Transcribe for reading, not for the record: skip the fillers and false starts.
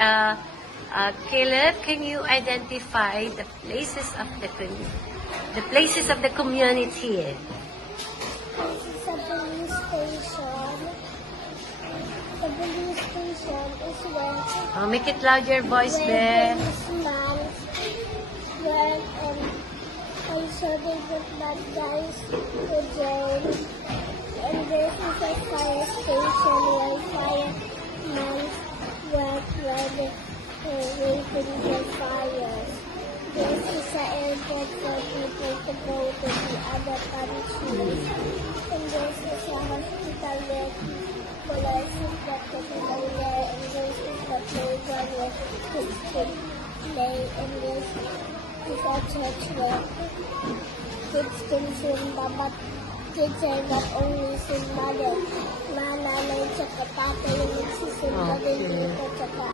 Caleb, can you identify the places of the community? Sa police station. The police station is where Make it louder, voice, Be. policemen work, and also they put bad guys to jail. And this is a fire station where firemen work where they're waiting for fires. This is an airport for people to go to the other countries. And this is a hospital where people are sick that can go there. And this is the playground where kids can play. And this is a church where kids can simba, but kids are not only simba, nanay tsaka tatay yung nagsisimba din dito tsaka